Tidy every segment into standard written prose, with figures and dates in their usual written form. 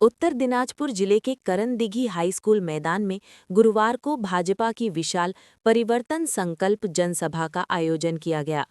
उत्तर दिनाजपुर जिले के करनदिघी high school मैदान में गुरुवार को भाजपा की विशाल परिवर्तन संकल्प जनसभा का आयोजन किया गया।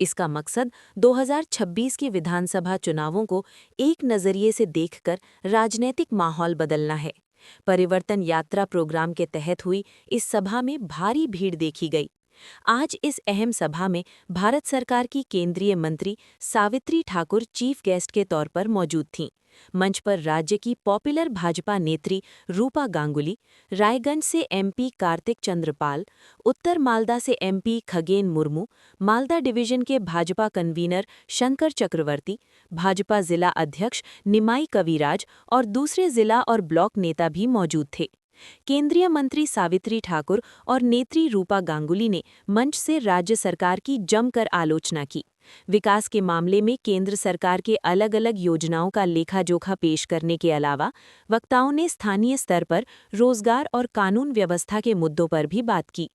इसका मकसद 2026 के विधानसभा चुनावों को एक नजरिए से देखकर राजनीतिक माहौल बदलना है। परिवर्तन यात्रा प्रोग्राम के तहत हुई इस सभा में भारी भीड़ देखी गई। आज इस अहम सभा में भारत सरकार की केंद्रीय मंत्री सावित्री ठाकुर चीफ गेस्ट के तौर पर मौजूद थीं। मंच पर राज्य की पॉपुलर भाजपा नेत्री रूपा गांगुली, रायगंज से एमपी कार्तिक चंद्रपाल, उत्तर मालदा से एमपी खगेन मुर्मू, मालदा डिवीजन के भाजपा कन्वीनर शंकर चक्रवर्ती, भाजपा जिला अध्यक्ष निमाई कविराज और दूसरे जिला और ब्लॉक नेता भी मौजूद थे। केंद्रीय मंत्री सावित्री ठाकुर और नेत्री रूपा गांगुली ने मंच से राज्य सरकार की जमकर आलोचना की। विकास के मामले में केंद्र सरकार के अलग अलग योजनाओं का लेखा-जोखा पेश करने के अलावा वक्ताओं ने स्थानीय स्तर पर रोजगार और कानून व्यवस्था के मुद्दों पर भी बात की।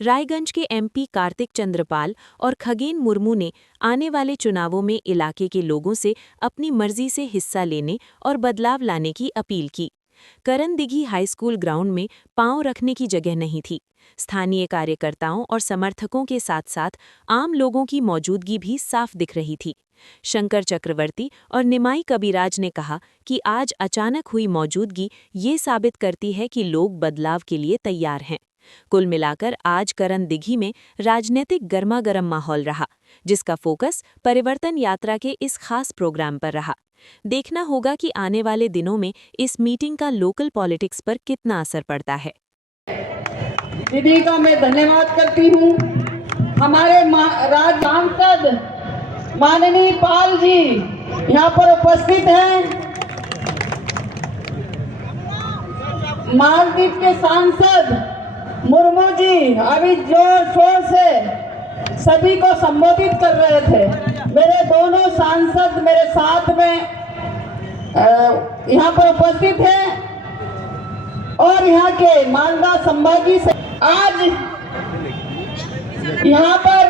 रायगंज के एमपी कार्तिक चंद्रपाल और खगेन मुर्मू ने आने वाले चुनावों में इलाके के लोगों से अपनी मर्जी से हिस्सा लेने और बदलाव लाने की अपील की। करनदिघी हाई स्कूल ग्राउंड में पांव रखने की जगह नहीं थी। स्थानीय कार्यकर्ताओं और समर्थकों के साथ साथ आम लोगों की मौजूदगी भी साफ दिख रही थी। शंकर चक्रवर्ती और निमाई कविराज ने कहा कि आज अचानक हुई मौजूदगी ये साबित करती है कि लोग बदलाव के लिए तैयार हैं। कुल मिलाकर आज करनदिघी में राजनीतिक गर्मागर्म माहौल रहा, जिसका फोकस परिवर्तन यात्रा के इस खास प्रोग्राम पर रहा। देखना होगा कि आने वाले दिनों में इस मीटिंग का लोकल पॉलिटिक्स पर कितना असर पड़ता है। दीदी का मैं धन्यवाद करती हूँ। हमारे राज्य सांसद माननीय पाल जी यहाँ पर उपस्थित हैं। मालदीव के सांसद मुर्मू जी अभी जोर शोर से सभी को संबोधित कर रहे थे। मेरे दोनों सांसद मेरे साथ में यहाँ पर उपस्थित हैं और यहाँ के मालदा संभागी से आज यहाँ पर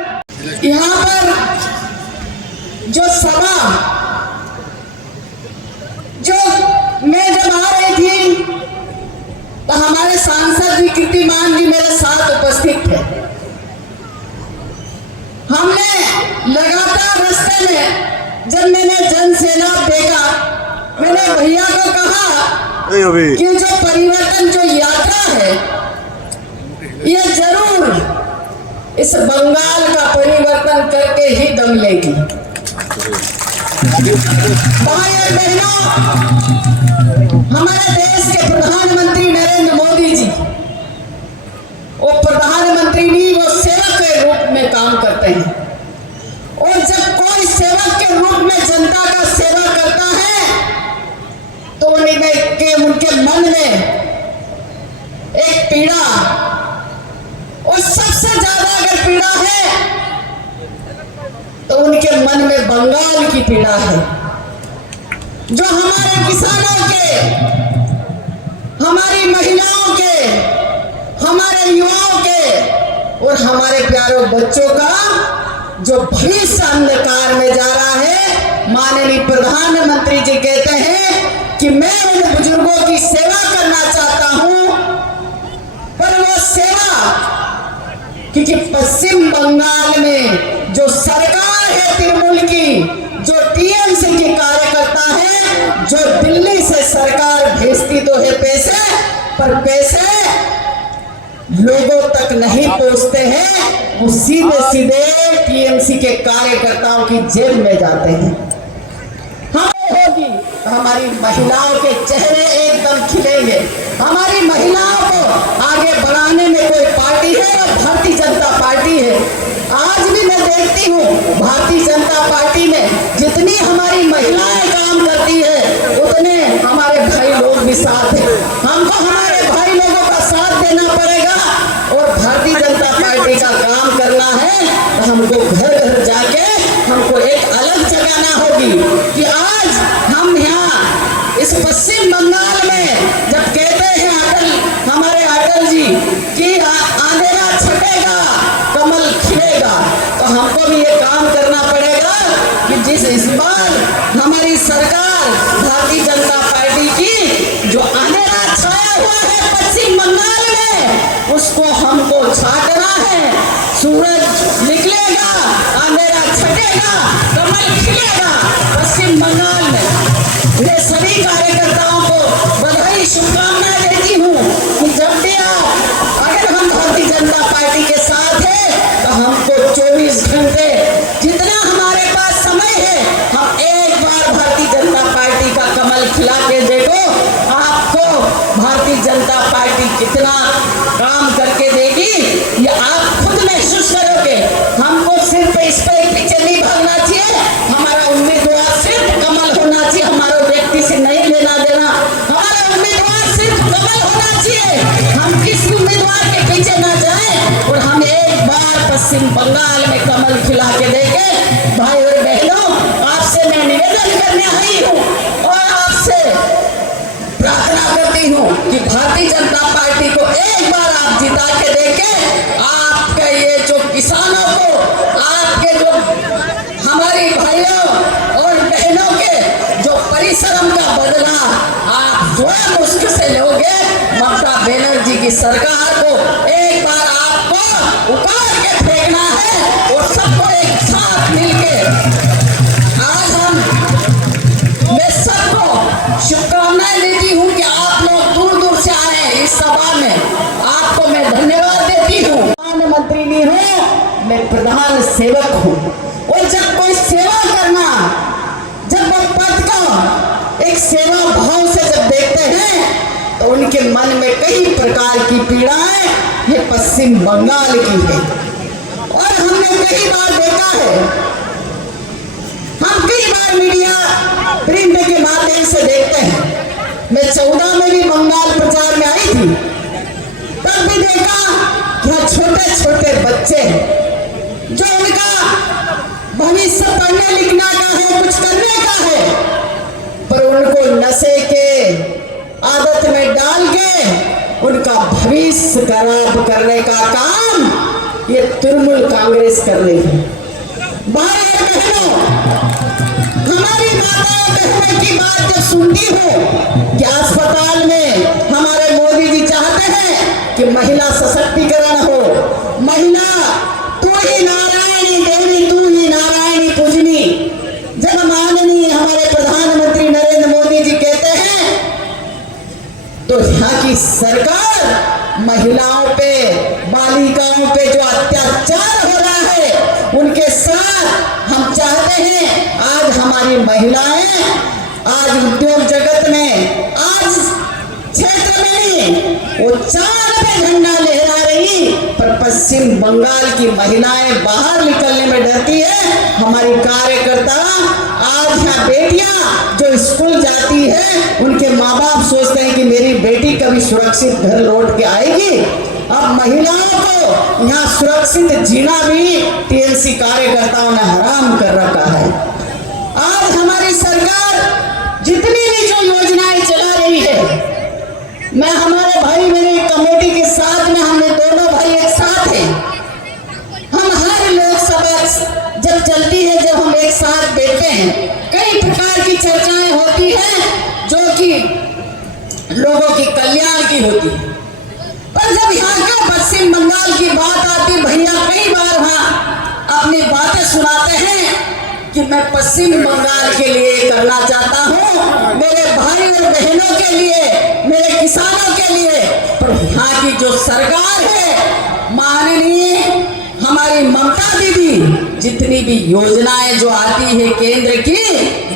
जो सभा जो मैं जब आ रही थी तो हमारे सांसद जी कीर्तिमान जी मेरे साथ उपस्थित थे। हमने लगातार रास्ते में जब मैंने जन सैलाब देखा, मैंने भैया को कहा कि जो परिवर्तन जो यात्रा है ये जरूर इस बंगाल का परिवर्तन करके ही दम लेगी। भाई और बहनों, हमारे देश के प्रधानमंत्री नरेंद्र मोदी जी वो प्रधानमंत्री नहीं, वो सेवक के रूप में काम करते हैं। और जब कोई सेवक के रूप में जनता का सेवा करता है तो उनके मन में एक पीड़ा, और सबसे ज्यादा अगर पीड़ा है तो उनके मन में बंगाल की पीड़ा है। जो हमारे किसानों के, हमारी महिलाओं के, हमारे युवाओं के और हमारे प्यारे बच्चों का जो भविष्य अंधकार में जा रहा है। माननीय प्रधानमंत्री जी कहते हैं कि मैं उन बुजुर्गों की सेवा करना चाहता हूं, पर वो सेवा, क्योंकि पश्चिम बंगाल में जो सरकार है तृणमूल की, जो टीएमसी की कार्यकर्ता है, जो दिल्ली से सरकार भेजती तो है पैसे, पर पैसे लोगों तक नहीं पहुंचते हैं, वो सीधे सीधे टीएमसी के कार्यकर्ताओं की जेब में जाते हैं। होगी तो हमारी महिलाओं के चेहरे एकदम खिलेंगे। हमारी महिलाओं को आगे बढ़ाने में कोई पार्टी है और भारतीय जनता पार्टी है। आज भी मैं देखती हूँ भारतीय जनता पार्टी में जितनी हमारी महिलाएं काम करती है उतने हमारे भाई लोग भी साथ हैं। हमको हमारे भाई लोगों का साथ देना पड़ेगा और भारतीय जनता पार्टी का काम करना है तो हमको घर घर जाके हमको एक अलग जगाना होगी कि आज हम यहाँ इस पश्चिम बंगाल में जब कहते हैं हमारे अटल जी कि अंधेरा छटेगा कमल खिलेगा, तो हमको भी ये काम करना पड़ेगा कि जिस इस बार हमारी सरकार भारतीय जनता पार्टी की कार्यकर्ताओं को बधाई शुभकामनाएं देती हूँ कि जब भी अगर हम भारतीय जनता पार्टी के साथ हैं तो हमको 24 घंटे जितना हमारे पास समय है, हम एक बार भारतीय जनता पार्टी का कमल खिला के देखो, आपको भारतीय जनता पार्टी कितना काम करके देगी ये आप खुद महसूस करोगे। हमको सिर्फ इस पे पीछे नहीं भागना चाहिए, हमारा उम्मीदवार सिर्फ कमल होना चाहिए, हमारा व्यक्ति से नहीं लेना देना, हमारा उम्मीदवार सिर्फ कमल होना चाहिए। हम किसी उम्मीदवार के पीछे ना जाएं और हम एक बार पश्चिम बंगाल में कमल खिला के देंगे। भाई और बहनों, आपसे मैं निवेदन करने आई हूँ और आपसे प्रार्थना करती हूँ कि भारतीय जनता पार्टी को एक बार आप जिता के देखें। आपके ये जो किसानों को, आपके जो हमारी भाइयों और बहनों के जो परिश्रम का बदला आप स्वयं मुश्किल से लोगे। ममता बनर्जी की सरकार को एक बार आपको उखाड़ के फेंकना है और सबको एक साथ मिलके आज मैं सबको शुभकामनाएं देती हूँ कि आप लोग दूर दूर से आए हैं इस सभा में, आपको मैं धन्यवाद देती हूँ। प्रधानमंत्री नहीं हूँ, मैं प्रधान सेवक हूँ और जब कोई सेवा करना, जब वो पद का एक सेवा भाव से जब देखते हैं तो उनके मन में कई प्रकार की पीड़ाएं ये पश्चिम बंगाल की है और हमने कई बार देखा है, हम कई बार मीडिया प्रिंट के माध्यम से देखते हैं। मैं 14 में भी बंगाल प्रचार में आई थी, तब भी देखा कि छोटे छोटे बच्चे जो उनका भविष्य पढ़ने लिखना का है, कुछ करने का है, पर उनको नशे के आदत में डाल के उनका भविष्य खराब करने का काम ये तृणमूल कांग्रेस कर रही है। भाई और बहनों, हमारी माताओं बहनों की बात जब सुनती हूँ कि अस्पताल में हमारे मोदी जी चाहते हैं कि महिला सशक्तिकरण हो, महिला तू ही नारायणी देवी, तू ही नारायणी पूजनी। जब माननीय हमारे प्रधानमंत्री नरेंद्र मोदी जी कहते हैं तो यहाँ की सरकार महिलाओं पे, बालिकाओं पे जो अत्याचार हो रहा है उनके साथ हम चाहते हैं आज हमारी महिलाएं आज उद्योग जगत में, आज क्षेत्र में वो चांद पे झंडा लहरा रही, पर पश्चिम बंगाल की महिलाएं बाहर निकलने में डरती है। हमारी कार्यकर्ता आज यहाँ बेटियां जो स्कूल जाती है उनके माँ बाप सोचते हैं कि मेरी बेटी कभी सुरक्षित घर लौट के आएगी। अब महिलाओं को यहाँ सुरक्षित जीना भी टीएमसी कार्यकर्ताओं ने हराम कर रखा है। आज हमारी सरकार जितनी भी जो योजनाएं चला रही है, मैं हमारे भाई मेरी कमेटी के साथ में, हमने दोनों भाई एक साथ हैं, हम हर लोकसभा जब चलती है, जब हम एक साथ बैठते हैं, कई प्रकार की चर्चाएं होती हैं जो कि लोगों की कल्याण की होती है, पर जब यहाँ का पश्चिम बंगाल की बात आती, भैया कई बार वहाँ अपनी बातें सुनाते हैं कि मैं पश्चिम बंगाल के लिए करना चाहता हूँ, मेरे भाई और बहनों के लिए, मेरे किसानों के लिए। पर यहाँ की जो सरकार है, माननीय हमारी ममता दीदी, जितनी भी योजनाएं जो आती है केंद्र की,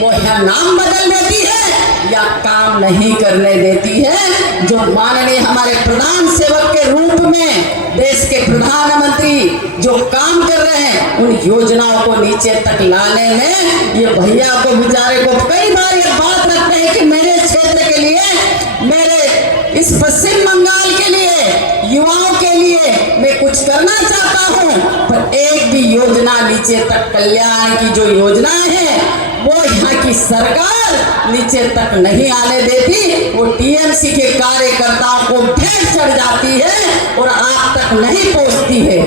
वो यहाँ नाम बदल देती है या काम नहीं करने देती है। जो माननीय हमारे प्रधान सेवक के रूप में देश के प्रधानमंत्री जो काम कर रहे हैं, उन योजनाओं को नीचे तक लाने में ये भैया को, बेचारे को कई बार ये बात रखते हैं कि मेरे क्षेत्र के लिए, मेरे इस पश्चिम बंगाल के लिए, युवाओं के लिए मैं कुछ करना चाहता हूँ, पर एक भी योजना नीचे तक, कल्याण की जो योजनाएं हैं वो यहाँ की सरकार नीचे तक नहीं आने देती। वो टीएमसी के कार्यकर्ताओं को भेंट चढ़ जाती है और आप तक नहीं पहुँचती है।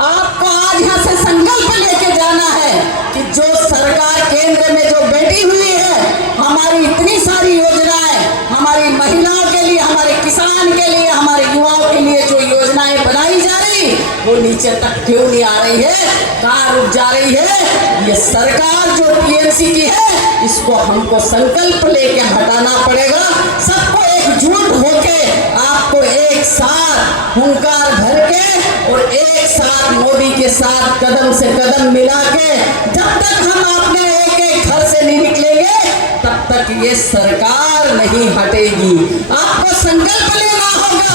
आपको आज यहाँ से संकल्प लेके जाना है कि जो सरकार केंद्र में जो बैठी हुई है, हमारी इतनी सारी योजनाएं, हमारी महिलाओं के लिए, हमारे किसान के लिए, हमारे युवाओं के लिए जो योजनाएं बनाई जा रही, वो नीचे तक क्यों नहीं आ रही है, कहाँ रुक जा रही है? ये सरकार जो टीएमसी की है, इसको हमको संकल्प लेके हटाना पड़ेगा। सबको एकजुट होके आपको एक साथ हुंकार भर के और एक साथ मोदी के साथ कदम से कदम मिला के जब तक हम अपने एक एक घर से नहीं निकलेंगे तब तक ये सरकार नहीं हटेगी। आपको संकल्प लेना होगा,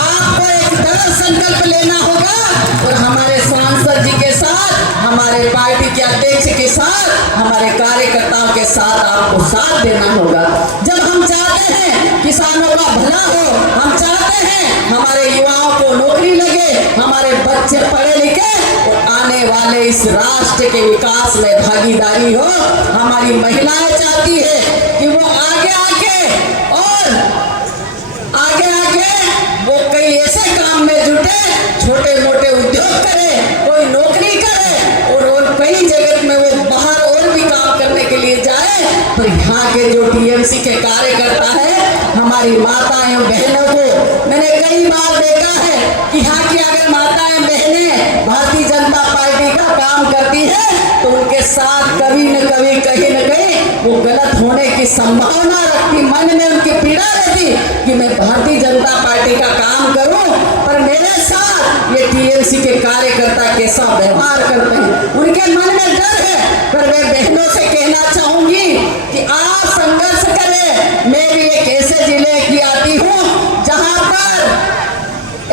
आपको एक दृढ़ संकल्प लेना होगा और हमारे सांसद जी के साथ, हमारे पार्टी के अध्यक्ष के साथ, हमारे कार्यकर्ताओं के साथ आपको साथ देना होगा। जब हम चाहते हैं किसानों का भला हो, हम चाहते हैं हमारे युवाओं को नौकरी लगे, हमारे बच्चे पढ़े लिखे और आने वाले इस राष्ट्र के विकास में भागीदारी हो, हमारी महिलाएं चाहती है कि वो आगे वो कई ऐसे काम में जुटे, छोटे मोटे उद्योग करे, कोई नौकरी करे और कई जगह में वो बाहर और भी काम करने के लिए जाए। पर यहाँ के जो टीएमसी के कार्यकर्ता है, हमारी माताएं और बहनों को मैंने कई बार देखा है कि यहाँ की अगर माताएं बहनें भारतीय जनता पार्टी का काम करती है तो उनके साथ कभी न कभी कहीं न कहीं वो गलत होने की संभावना रखती, मन में उनकी पीड़ा रहती कि मैं भारतीय जनता पार्टी का काम करूं पर मेरे साथ ये टीएमसी के कार्यकर्ता कैसा व्यवहार करते हैं, उनके मन में डर है। पर मैं बहनों से कहना चाहूंगी कि आप संघर्ष करें। मैं भी एक ऐसे जिले की आती हूँ जहां पर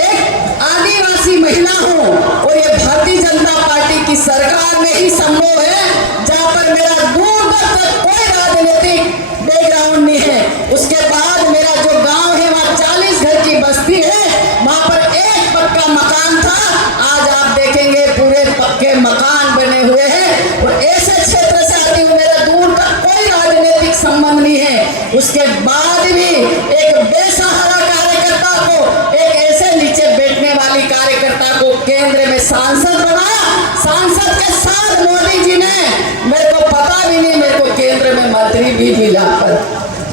एक आदिवासी महिला हूँ और ये भारतीय जनता पार्टी की सरकार में ही संभव है, जहां पर मेरा दूर तक कोई राजनीतिक बैकग्राउंड नहीं है। उसके बाद मेरा जो गांव है वहाँ 40 घर की बस्ती है, वहां पर एक पक्का मकान था, आज आप देखेंगे पूरे पक्के मकान बने हुए हैं। और ऐसे क्षेत्र से आती हूँ, मेरा दूर तक कोई राजनीतिक संबंध नहीं है। उसके बाद भी एक बेसहारा कार्यकर्ता को, एक ऐसे नीचे बैठने वाली कार्यकर्ता को केंद्र में सांसद बनाया। सांसद के साथ मोदी जी ने, मेरे को पता भी नहीं, मेरे को केंद्र में मंत्री भी मिला।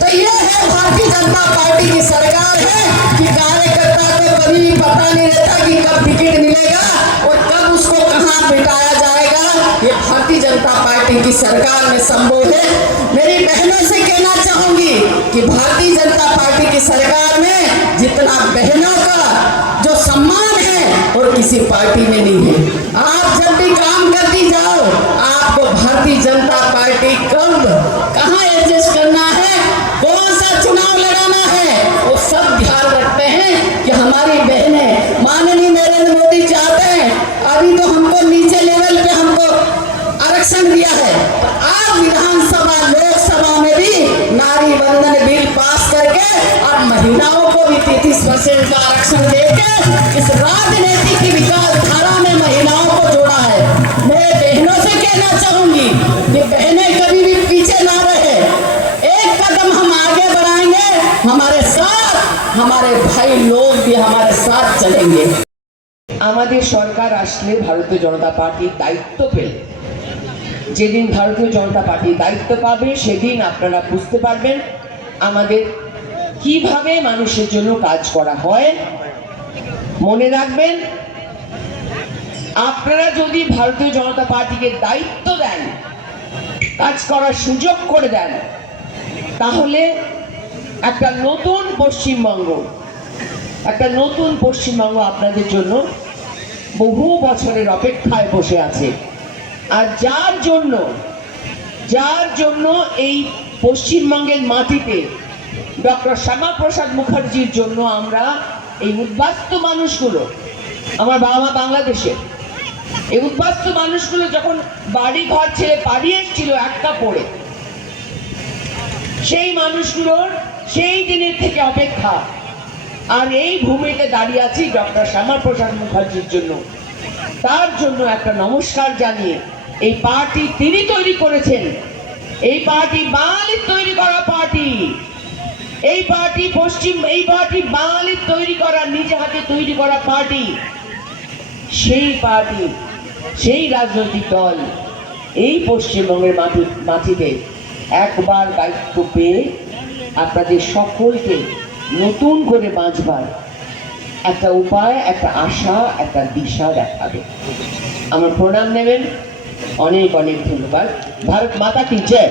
तो ये है भारतीय जनता पार्टी की सरकार है कि कार्यकर्ता को कभी भी पता नहीं रहता कि कब टिकट मिलेगा और कब उसको कहां बिठाया जाएगा। ये भारतीय जनता पार्टी की सरकार में संभव है। मेरी बहनों से कहना चाहूंगी कि भारतीय जनता पार्टी की सरकार में जितना बहनों का जो सम्मान है और किसी पार्टी में नहीं है। आप जब भी काम करती जाओ, आपको भारतीय जनता पार्टी कब कहां एडजस्ट करना है, कौन सा चुनाव लड़ाना है, वो सब ध्यान रखते हैं कि हमारी बहनें, माननीय नरेंद्र मोदी चाहते हैं, अभी तो हमको नीचे लेवल पे हमको आरक्षण दिया है, आप विधानसभा लोकसभा में भी नारी बंधन बिल पास करके और महिलाओं को भी 33% का आरक्षण देकर इस राजनीति की विकास धारा में महिलाओं को जोड़ा है। मैं बहनों से कहना चाहूंगी कि बहनें कभी भी पीछे ना रहे, एक कदम हम आगे बढ़ाएंगे, हमारे साथ हमारे भाई लोग भी हमारे साथ चलेंगे। আমাদের সরকার আসলে ভারতীয় জনতা পার্টির দায়িত্ব পেলে, যেদিন ভারতীয় জনতা পার্টি দায়িত্ব পাবে সেদিন আপনারা বুঝতে পারবেন আমাদের কিভাবে মানুষের জন্য কাজ করা হয়। মনে রাখবেন, আপনারা যদি ভারতীয় জনতা পার্টিকে দায়িত্ব দেন, কাজ করার সুযোগ করে দেন, তাহলে একটা নতুন পশ্চিমবঙ্গ আপনাদের জন্য বহু বছরের অপেক্ষায় বসে আছে। আর যার জন্য এই পশ্চিমবঙ্গের মাটিতে ডক্টর শ্যামাপ্রসাদ মুখার্জির জন্য আমরা এই উদ্বাস্তু মানুষগুলো, আমার বাবা মা বাংলাদেশে, এই উদ্বাস্তু মানুষগুলো যখন বাড়ি ঘর ছেড়ে পালিয়ে এসেছিল একটা পড়ে, সেই মানুষগুলোর সেই দিনের থেকে অপেক্ষা। আর এই ভূমিতে দাঁড়িয়ে আছি ডক্টর শ্যামাপ্রসাদ মুখার্জির জন্য। তার জন্য একটা নমস্কার জানিয়ে, এই পার্টি তিনি তৈরি করেছেন, এই পার্টি বাঙালির তৈরি করা পার্টি, এই পার্টি বাঙালির তৈরি করা, নিজে হাতে তৈরি করা পার্টি। সেই পার্টি, সেই রাজনৈতিক দল এই পশ্চিমবঙ্গের মাটিতে একবার দায়িত্ব পেয়ে আপনাদের সকলকে নতুন করে বাঁচবার একটা উপায়, একটা আশা, একটা দিশা দেখাবে। আমার প্রণাম নেবেন। অনেক অনেক ধন্যবাদ। ভারত মাতা কি জয়।